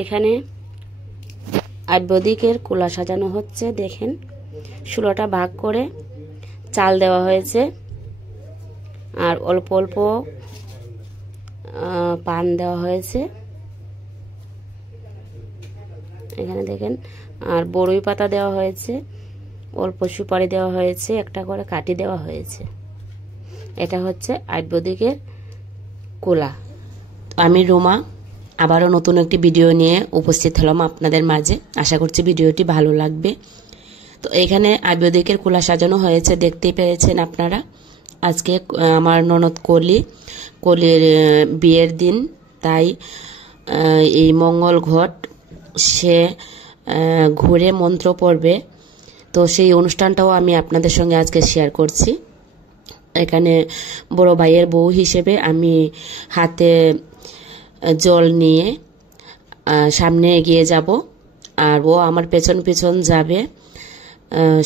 এখানে আয়ুর্বেদিকের কুলা সাজানো হচ্ছে। দেখেন 16টা ভাগ করে চাল দেওয়া হয়েছে আর অল্প অল্প পান দেওয়া হয়েছে। এখানে দেখেন আর বড়ই পাতা দেওয়া হয়েছে, অল্প সুপারি দেওয়া হয়েছে, একটা করে কাঠি দেওয়া হয়েছে। এটা হচ্ছে আয়ুর্বেদিকের কুলা। আমি রোমা আবারও নতুন একটি ভিডিও নিয়ে উপস্থিত হলাম আপনাদের মাঝে। আশা করছি ভিডিওটি ভালো লাগবে। তো এখানে আয়ুর্বেদিকের কুলা সাজানো হয়েছে, দেখতেই পেরেছেন আপনারা। আজকে আমার ননদ কলির বিয়ের দিন, তাই এই মঙ্গল ঘট সে ঘুরে মন্ত্র পড়বে। তো সেই অনুষ্ঠানটাও আমি আপনাদের সঙ্গে আজকে শেয়ার করছি। এখানে বড় ভাইয়ের বউ হিসেবে আমি হাতে জল নিয়ে সামনে এগিয়ে যাব আর ও আমার পেছন পেছন যাবে।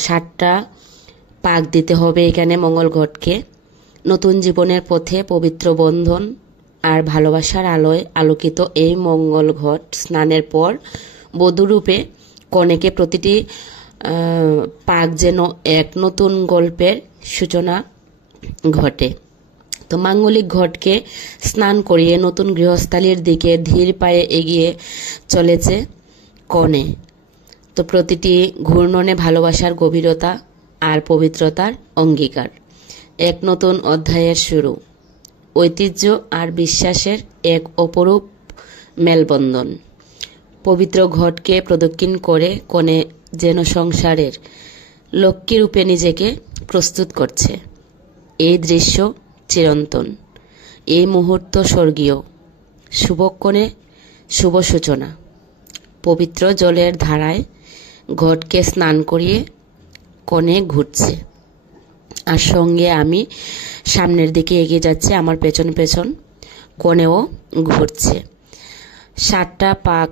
7টা পাক দিতে হবে এখানে মঙ্গল ঘটকে। নতুন জীবনের পথে পবিত্র বন্ধন আর ভালোবাসার আলোয় আলোকিত এই মঙ্গল ঘট স্নানের পর বধূরূপে কনেকে প্রতিটি পাক যেন এক নতুন গল্পের সূচনা ঘটে। তো মাঙ্গলিক ঘটকে স্নান করিয়ে নতুন গৃহস্থালির দিকে ধীর পায়ে এগিয়ে চলেছে কনে। তো প্রতিটি ঘূর্ণনে ভালোবাসার গভীরতা আর পবিত্রতার অঙ্গীকার, এক নতুন অধ্যায়ের শুরু, ঐতিহ্য আর বিশ্বাসের এক অপরূপ মেলবন্ধন। পবিত্র ঘটকে প্রদক্ষিণ করে কনে যেন সংসারের লক্ষ্মী রূপে নিজেকে প্রস্তুত করছে। এই দৃশ্য চিরন্তন, এই মুহূর্ত স্বর্গীয়। শুভক্ষণে শুভ সূচনা। পবিত্র জলের ধারায় ঘটকে স্নান করিয়ে কনে ঘুরছে আর সঙ্গে আমি সামনের দিকে এগিয়ে যাচ্ছি, আমার পেছন পেছন কনেও ঘুরছে। 7টা পাক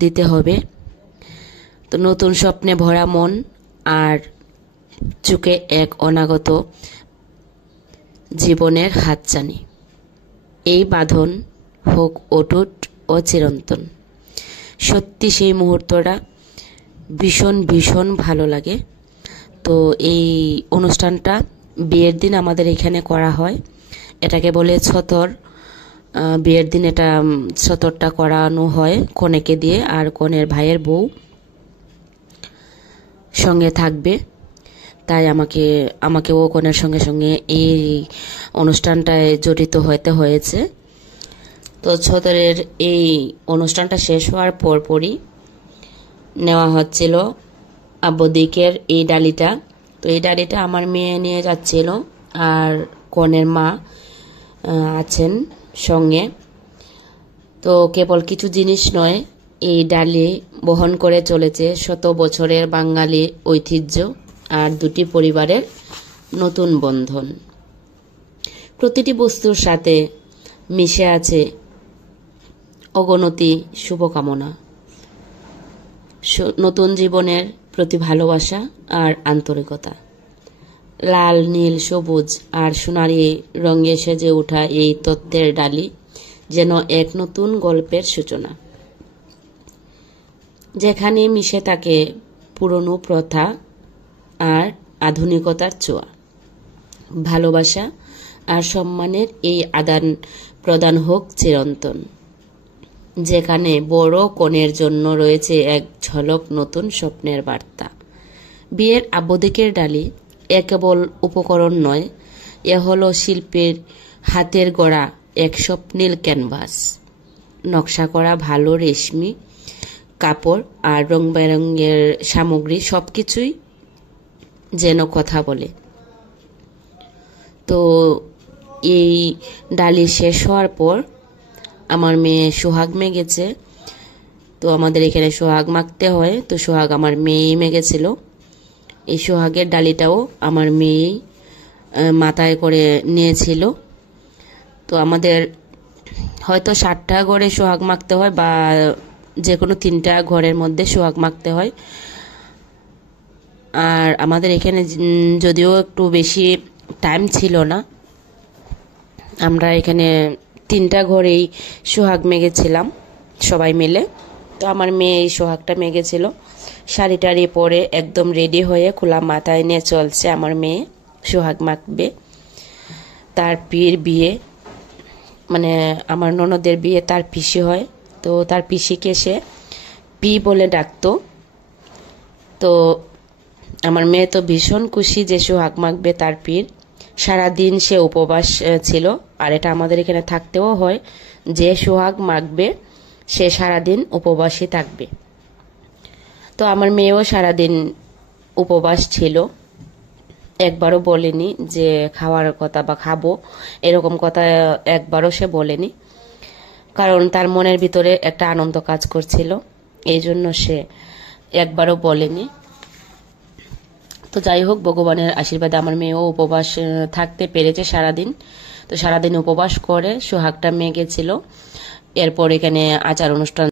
দিতে হবে। তো নতুন স্বপ্নে ভরা মন আর চোখে এক অনাগত জীবনের হাতছানি। এই বাঁধন হোক অটুট ও চিরন্তন। সত্যি সেই মুহূর্তটা ভীষণ ভীষণ ভালো লাগে। তো এই অনুষ্ঠানটা বিয়ের দিন আমাদের এখানে করা হয়। এটাকে বলে ছতর। বিয়ের দিন এটা ছতরটা করানো হয় কনেকে দিয়ে, আর কনের ভাইয়ের বউ সঙ্গে থাকবে। তাই আমাকেও কনের সঙ্গে সঙ্গে এই অনুষ্ঠানটায় জড়িত হতে হয়েছে। তো ছতরের এই অনুষ্ঠানটা শেষ হওয়ার পরপরই নেওয়া হচ্ছিল আবদিকের এই ডালিটা। তো এই ডালিটা আমার মেয়ে নিয়ে যাচ্ছিল আর কনের মা আছেন সঙ্গে। তো কেবল কিছু জিনিস নয়, এই ডালি বহন করে চলেছে শত বছরের বাঙালি ঐতিহ্য আর দুটি পরিবারের নতুন বন্ধন। প্রতিটি বস্তুর সাথে মিশে আছে অগণতি শুভকামনা, নতুন জীবনের প্রতি ভালোবাসা আর আন্তরিকতা। লাল, নীল, সবুজ আর সোনালি রঙে সেজে ওঠা এই তত্ত্বের ডালি যেন এক নতুন গল্পের সূচনা, যেখানে মিশে থাকে পুরনো প্রথা আর আধুনিকতার ছোঁয়া। ভালোবাসা আর সম্মানের এই আদান প্রদান হোক চিরন্তন, যেখানে বড় কনের জন্য রয়েছে এক ঝলক নতুন স্বপ্নের বার্তা। বিয়ের আবদিকের ডালি এ কেবল উপকরণ নয়, এ হলো শিল্পের হাতের গড়া এক স্বপ্নীল ক্যানভাস। নকশা করা ভালো রেশমি কাপড় আর রং বেরঙের সামগ্রী সবকিছুই যেন কথা বলে। তো এই ডালি শেষ হওয়ার পর আমার মেয়ে সোহাগ মেগেছে। তো আমাদের এখানে সোহাগ মাখতে হয়, তো সোহাগ আমার মেয়েই মেগেছিল। এই সোহাগের ডালিটাও আমার মেয়েই মাথায় করে নিয়েছিল। তো আমাদের হয়তো 7টা ঘরে সোহাগ মাখতে হয় বা যে কোনো 3টা ঘরের মধ্যে সোহাগ মাখতে হয়। আর আমাদের এখানে যদিও একটু বেশি টাইম ছিল না, আমরা এখানে 3টা ঘরেই সোহাগ মেগেছিলাম সবাই মিলে। তো আমার মেয়ে এই সোহাগটা মেগেছিল, শাড়ি টাড়ি পরে একদম রেডি হয়ে খোলা মাথায় নিয়ে চলছে আমার মেয়ে সোহাগ মাখবে। তার পীর বিয়ে, মানে আমার ননদের বিয়ে তার পিসি হয়, তো তার পিসিকে সে পি বলে ডাকতো। তো আমার মেয়ে তো ভীষণ খুশি যে সোহাগ মাখবে তার পীর। সারাদিন সে উপবাস ছিল, আর এটা আমাদের এখানে থাকতেও হয় যে সোহাগ মাখবে সে সারাদিন উপবাসই থাকবে। তো আমার মেয়েও সারাদিন উপবাস ছিল, একবারও বলেনি যে খাওয়ার কথা বা খাবো এরকম কথা, একবারও সে বলেনি, কারণ তার মনের ভিতরে একটা আনন্দ কাজ করছিল, এই জন্য সে একবারও বলেনি। তো যাই হোক, ভগবানের আশীর্বাদে আমার মেয়েও উপবাস থাকতে পেরেছে সারাদিন। তো সারাদিন উপবাস করে সোহাগটা মেঘেছিল। এরপর এখানে আচার অনুষ্ঠান